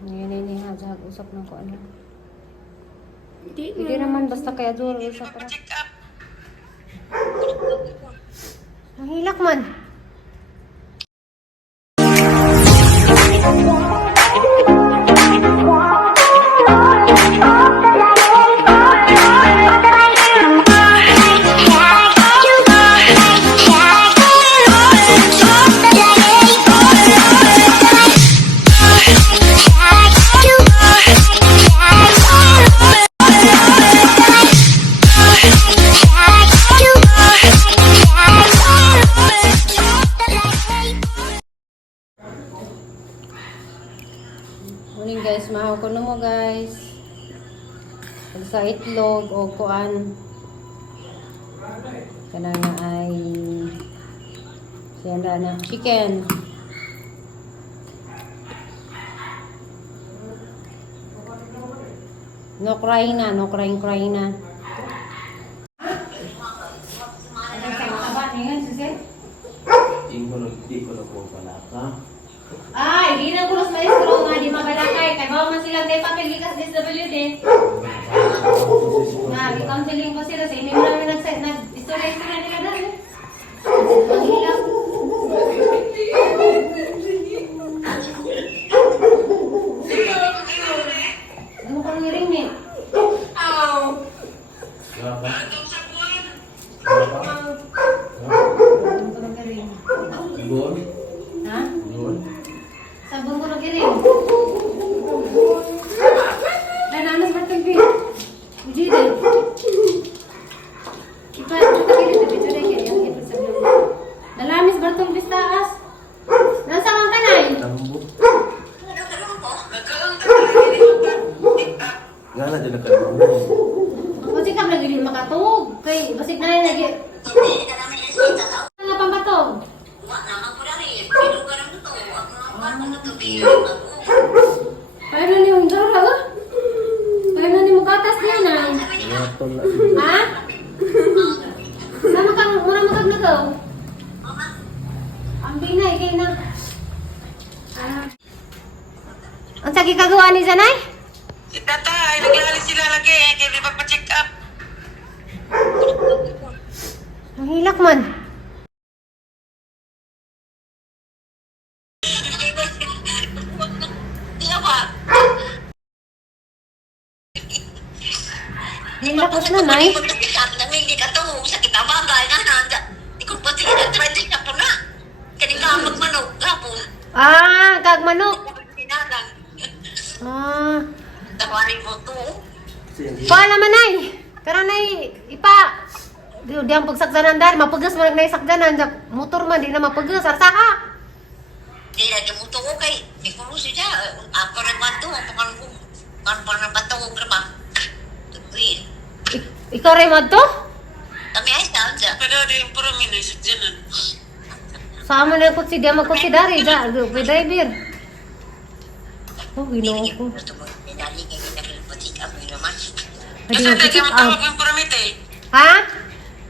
Ngayon hajag usap ng ko ano. Hindi naman basta kaya duro usap para. Mahilak man. Morning guys, mahaw ko na mo guys. Pag sa itlog o kuan. Kana na ay siyanda na chicken. No crying na, no crying na. Hindi ko na po pala ka. Ay, di na kulos maestro nga, di mabalakay. Kaya ba man silang tayo papel likas SWD. Nga, i-counseling ko sila. Sa email mo namin nag-istorya nila na. Ang hilak. Ano ko nang ring ni? Wala ba? Ano ko nang ring? Igon? Ha? Igon? Sabon ko nang ring. Ay, nanas ba ito? Uji din. Ipa, kita dito dahil kaya yung ito sa blog. Nalamis ba itong bistaas? Nasa ang tanay? Tambo? Nga na dyan nakalunod. Kasi ka lagi din makatog. Kay, basig na yun lagi. Nga pambatog. Paano ni yung dara? Paano ni mo katas diyan ay? Ngaton na. Ha? Sama kang mura mo kag na to? Ang binay kay na. Ang sagi kagawa ni Zanay? Si tatay, nag-aalis sila lagi. Kaya di ba pa-check up? Ang hilak man. Hilak mas nanay. Hindi ka to. Sakit ang bagay nga na. Ikaw pa sige na trending na po na. Kanina magmanok. Gapon. Ah, kag manok. Sinalang. Ah. Tawarin mo to. Paala man ay. Karon ay ipa. Di ang pagsakdanan dahil mapugas man na isakdanan. Motor man di na mapugas. Arsaka. Di na di mo to ko kay. Di ko siya. Ako rin man to. Pakan ko. Kan pa na bato ko graba. Tuwin. Ikaw rin mo to? Kami ay saan siya. Pero di yung puro minay sa dyanan. Sama na ko si Dia magkonsidari. Pwede bir. Oh, ginoo ko. Pinali kayo na pinag-check up mo naman. Pwede mo check out. Tawag mo yung puramit eh. Ha?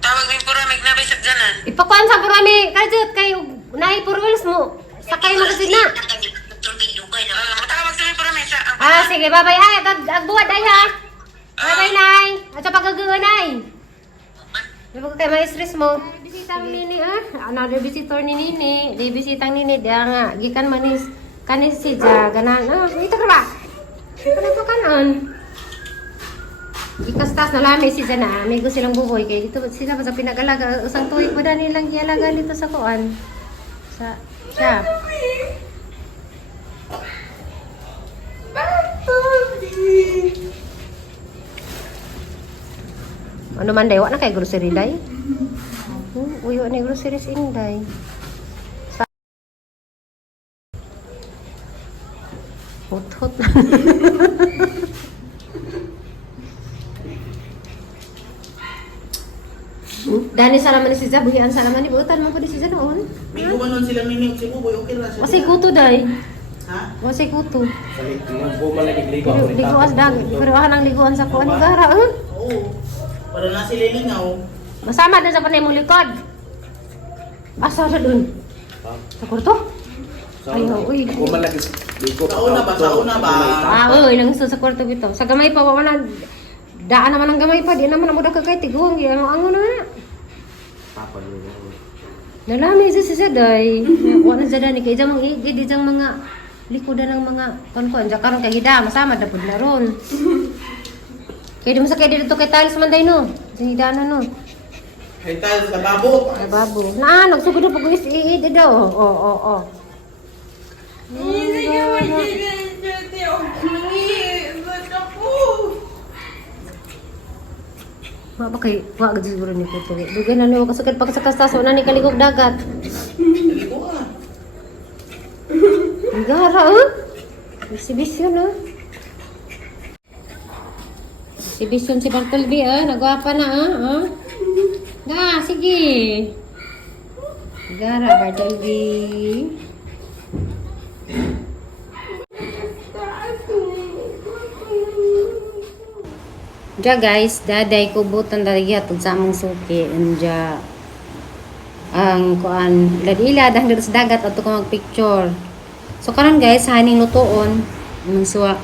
Tawag mo yung puramit na sa dyanan. Ipakuan sa purami. Kajut kay naay purwils mo. Sakay mo kasi na. Matawag sa yung puramit sa... Ah, sige. Bye-bye ay. Agbuhat ay ha. Bye-bye nay. At sa pagagawa nay. Di ba ko kayo ma-stress mo? Bisitang nini another visitor ni Nini. Di bisitang Nini. Diya nga. Gikan manis. Kanis si Ja. Ganan. Ito ka ba? Kanan pa kanan. Ikastas na lami si Ja na. Amigo silang buboy. Kaya dito sila pa sa pinag-alaga. Usang tuwig pa na nilang ialaga dito sa kuan. Sa siya. Ano man day, wala na kay grocery day. Uyo ni groceries inday. Hot. Dani salaman ni si Zab, buhian salaman ni buutan mo pa di si Zab noon. May kumanon silang nini si Buboy, okay ra siya. Wasay kuto day. Ha? Wasay kuto. Salit mo, buman lagi ligo. Liguan dag, pero ang liguan sa kuan gara. Oo. Para na sila lingaw. Masama din sa panay mong likod. Asa sa dun? Sa kurto? Ayaw, uy. Buman lagi liko. Sauna ba? Sauna ba? Ilang sa kwarto bitaw. Sa gamay pa wala daan naman ang gamay pa, di naman amo daw kay tiguang gyud ang ano na. Papa niyo. Nalami siya day. Wala sa dani kay jamang igid dijang mga likodan ng mga kon-kon ja karon kay hida masama dapod na ron. Kay di masakay dito kay tiles man day no. Sinidana no. Hay tayo sa babo. Ay babo. Na nagsugod na pag is daw. Oo. Wa ba kay wa gud siguro ni kuto. Dugay na niyo kasukad pagsakas-taso na ni kaligog dagat. Naliko ka. Gara Exhibition Exhibition si Bartolby nagwapa na sige. Gara Bartolby. Ja guys, daday ko butan dali hatod sa among suki anja ang kuan ila dang dito sa dagat ato ko magpicture. So karon guys, haning lutoon ng suwa.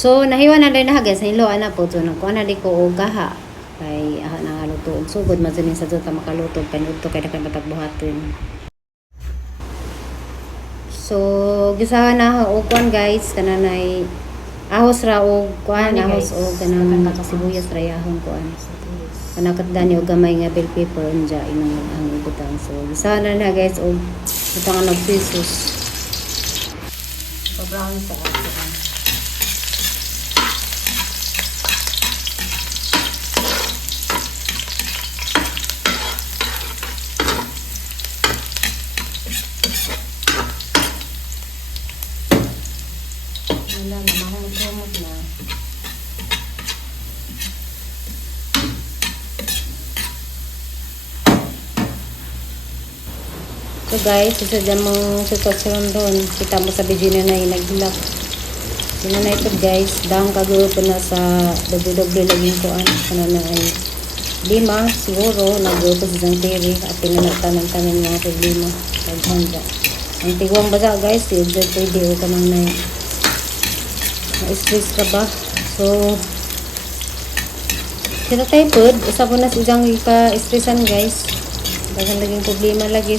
So nahiwan na din na guys, niloan na po so nagkuan na di ko og gaha kay nangaluto og sugod man sa jota makaluto panudto kay dakan batag buhaton. So gisahan na og kuan guys kananay ahos ra og kuan ahos og kanang sibuyas rayahon kuan. Kana katdani og gamay nga bell pepper unja inang ang ibutang. So gisahan na guys og butang og Jesus. So brown sa ato. So guys, isa mong sitwasyon doon. Kita mo sa video na naghilak. Sino na ito guys, dahang kagulupin na sa doble-doble laging kuan. Ano na ay 5 siguro, nagulupin sa isang tiri at pinanagtanan-tanan mga problema. Paghanda. Ang tigwang baga guys, yung pwede o kamang na-stress ka ba? So, sila tayo po, isa po na silang ika-stressan guys. Dagang naging problema lagi.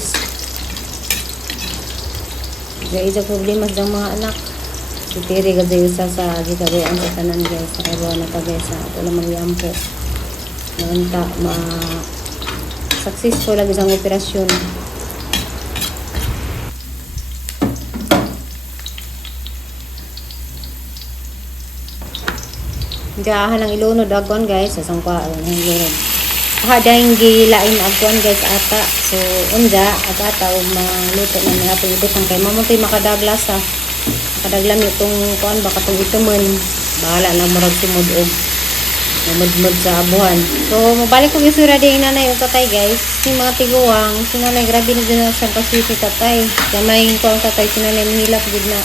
Gaya sa problema sa mga anak. Si Tiri ka sa gikagayan sa tanan guys. Sa kaibawa na ka guys. Ito lang magyampo. Nanta, successful lagi sa operasyon. Diyahan ang ilunod agwan guys. Sa sangkwaan ang ilunod. Hadang gilain agwan guys ata. So unja ata og maluto na nila pag ibutang kay mamuntay makadaglasa. Makadaglam itong kuan ba katong itumen. Bahala na murag sumod og namudmud sa abuhan. So mabalik ko gisura di nanay og tatay guys. Si mga tiguang, si nanay grabe na din sa pasiti tatay. Gamay ko ang tatay si nanay mahilap gid na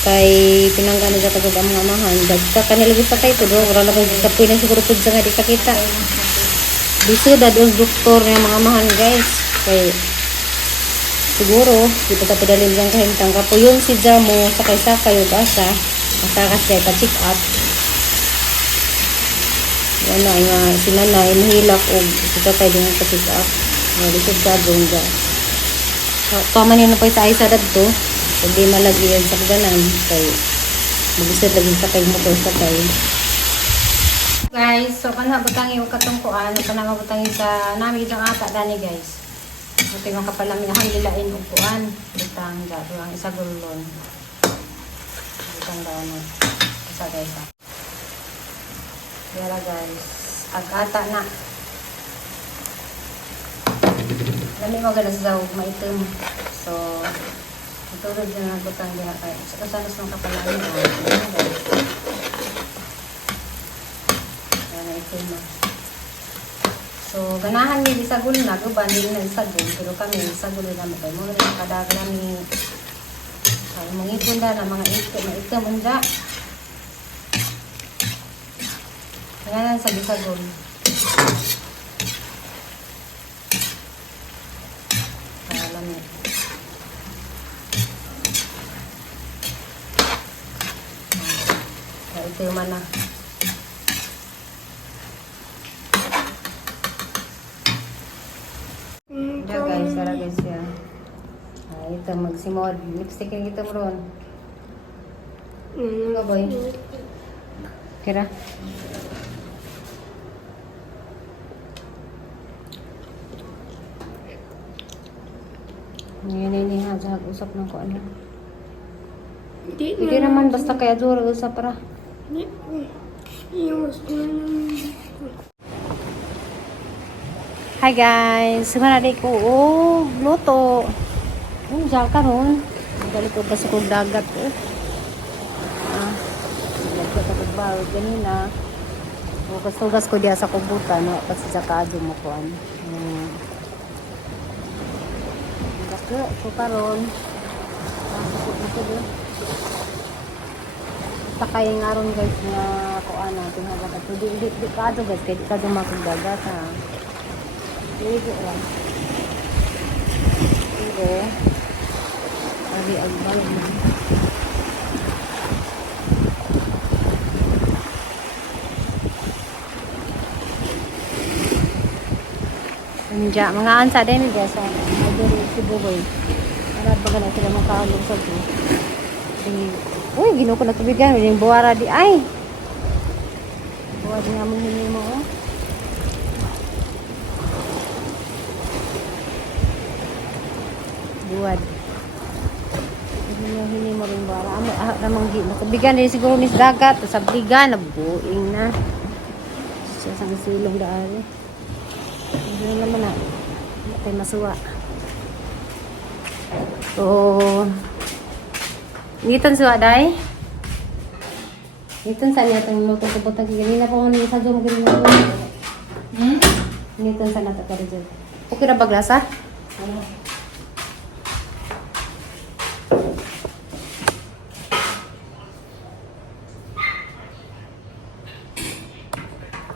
kay pinanggano sa kagud ang mga amahan. Dagta kanila gid tatay to do ora na kay kapoy na siguro pud sa nga di kakita. Biso dadong doktor ng mga amahan guys. Kay siguro di pa padalin lang kahintang kapuyon si Jamo sakay-sakay og asa. Asa siya pa-check up. Wala nga sinanay mahilak og si tatay din ang pa-check up. Wala siya dadong ga. Tama niya na pa sa isa dadto. Hindi malagi yan sa kaganan kay mag-isad lagi sakay motor sakay. Guys, so kana butangi og katungkuan, kana mabutangi sa nami ang ata dani guys. Ito yung kapalami na hangilain og kuan, butang gato ang isa gulon. Butang daw isa guys. Yara guys, ag-ata na. Dami mo galas daw maitim. So tulad na butang diha kay sa kasalos ng kapalami guys. Ito na. So, ganahan ni isagol na, guban din na isagol. Pero kami, isagol na naman kayo. Mga rin kadag namin, mga ipon na, mga ito munda. Ngayon sa isagol. Alam niyo. Ito yung mana. Diyan guys, tara guys ya. Ito magsimod. Lipstick yung ito ron. Ito boy. Kira. Ngayon ha, jahag usap ng ko ano. Hindi naman basta kaya dura usap para. Hi guys, sumanari ko luto. Diyan ka ron. Dali ko basta kong dagat dagat ako bawal ganina. Tugas ko diya sa kubutan no, kasi sa kaadyo mo ko ano. Dagat ko karon. Sakay nga ron guys nga kuana tinagat ko di kaadyo guys kay di ka dumakog dagat ha. Dito lang. Dito. Ari agbal. Anja mga ansa din guys. Madiri si Buboy. Ana ba na sila makaulog sa to. Uy, gino ko na tubigan yung buwara di ay. Buwara di nga mo hinimo buwad. Hini mo rin bara. Amo namang gi. Nakabigan din siguro nis dagat. Sa bigan nabuing na. Siya sang silong daari. Hindi naman na. Tay masuwa. Oh. Ngitan suwa dai. Ngitan sa niya tong magtutubot na ganina pa mo sa jom ganina. Ngitan sa nata ka rin. Okay ra baglasa? Ano?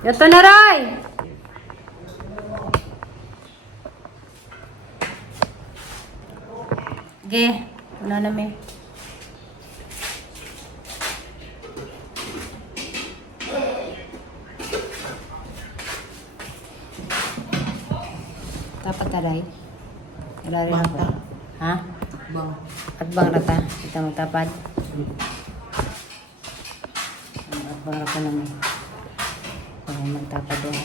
Ito na Roy! Ge, una na may. Tapat ka Roy? Wala rin ako. Ha? Bang. Atbang rata. Kita magtapad. Atbang rata naman. Magtapad doon.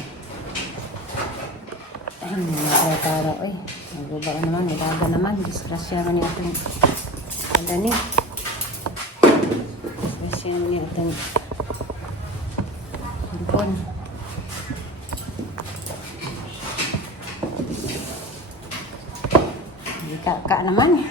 Mga tara, oy. Naguba ka naman, ilaga naman. Disgrasya ka niya itong kadani. Disgrasya niya itong hipon. Ka naman.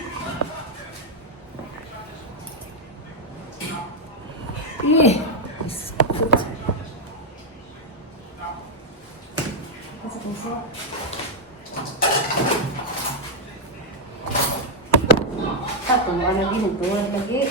Tapos mo na ginutuan lagi.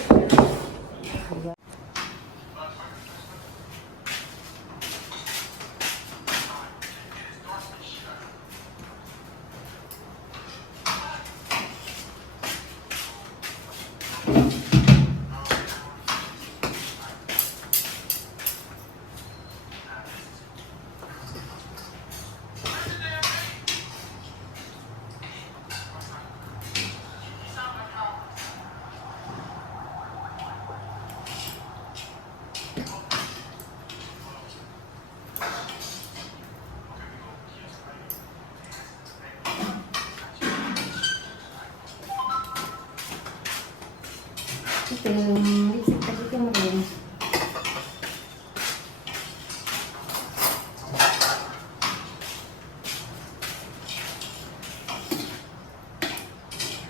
Ito yung lipstick kasi ito mo rin.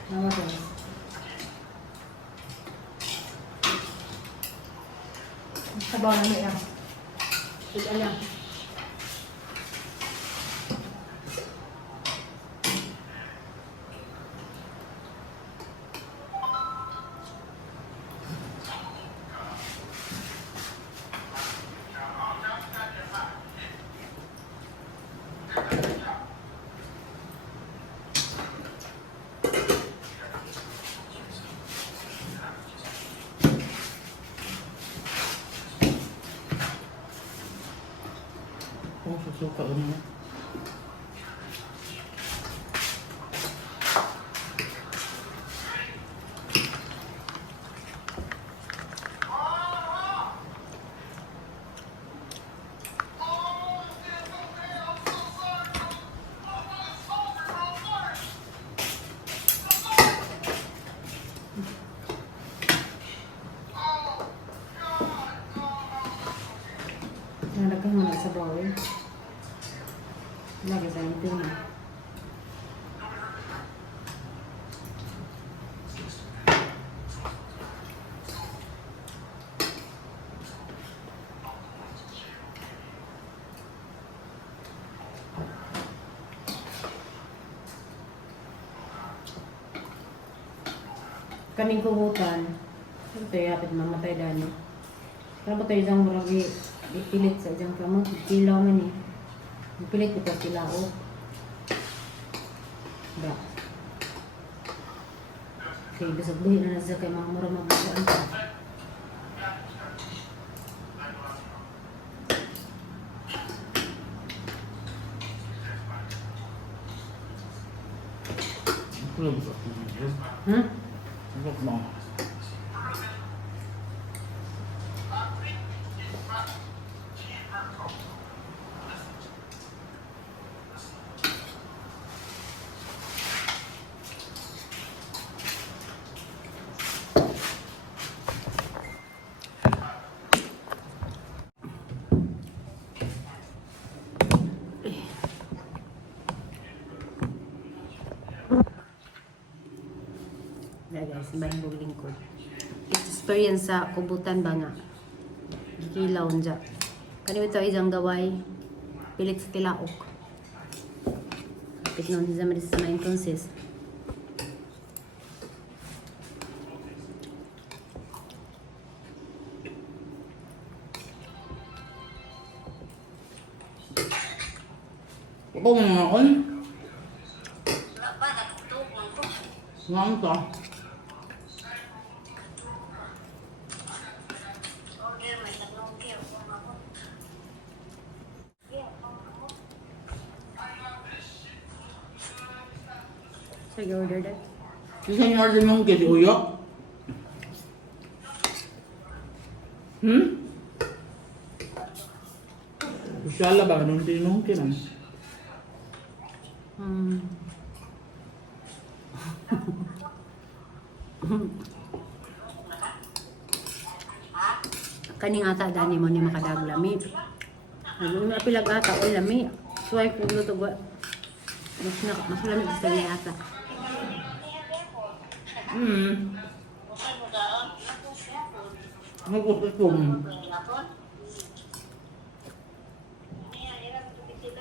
Nama rin. Sabaw na may lang. Ito lang. Suka ano. Nalagay mo na sa bowl. Lagay sa ito na. Kaning kuhutan. Ito yapit mamatay dani. Kalau tayo isang muragi ipilit sa isang kamot, kilaw man eh. Ipilit ito kilaw. Ba. Okay, besok buhin na nasa kay mga murag magbukaan ka. Ano ba? Ha? Ano ba? Yeah, guys, bahin kong lingkod. Experience sa kubutan ba nga? Gikilaw dya. Kani ito isang gaway. Pilit sa kilaok. Kapit nun sa maris sa entonces. Ako mo nga on. Wala ba, natutulog ko. Ngam ka. Order, may tatlong kilo. Ako. So, you order that? Isa niyo order mong kasi uyo? Kusala ba? Anong tinong kinan? Kaning ata dani mo ni makadag lami. Ano na pilag ata o lami. Suway ko luto ba. Mas lamig sa niya ata. Nagkukutom.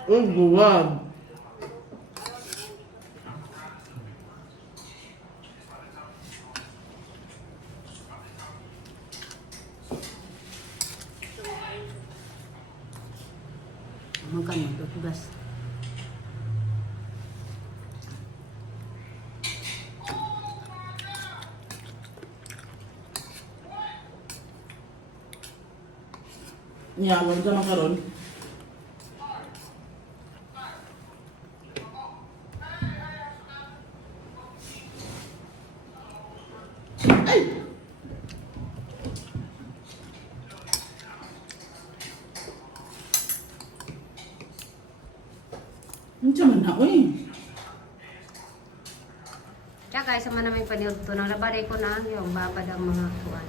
Oh, buwag. Magkano ito tugas. Niyawan ka na karon. Ay! Ang tiyaman na, uy. Kaya guys, sama namin paniod to. Nalabaray ko na yung babad ang mga kuwan.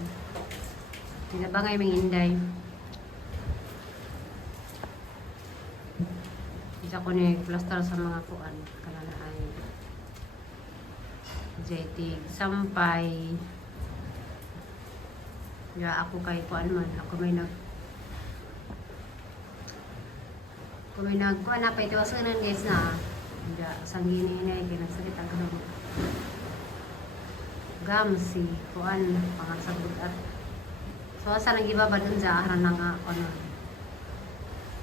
Nilabangay mga inday. Isa ko ni plaster sa mga kuwan. Kanala ay jetig, sampay. Ya ako kay kuwan man. Ako may nagkuhan na pa ito asunan guys na. Ya, sanggini na yung kinagsakit ang kanong gamsi, kuan, pangagsabot at so asa nang ibaba dun sa aran ng ano.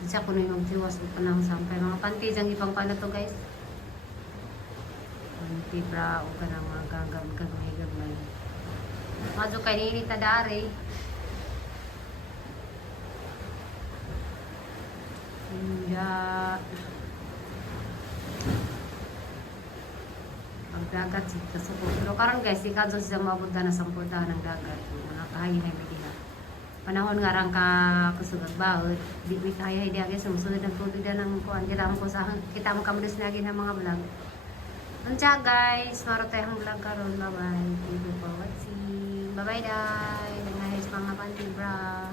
Isa ko na yung magsiwas ko ng sampay. Mga panty dyan ipang pala to guys. Panty bra o ka ng mga gagam-gagmay. Mazo kay ninita dari. Iya. Ang dagat sa suko. Pero karon guys, ikaw sa maabot na sa punta ng dagat. Mga kahayin ay may diha. Panahon nga rang ka kusugag baod. Di mi kaya hindi guys sumusunod ng tubig na ng kuan kita mo ko sa kita mo kamulis lagi ng mga vlog. Unsa guys, maro tayong vlog karon. Bye-bye. Thank you for watching. Bye-bye, guys. Nice mga panty bra.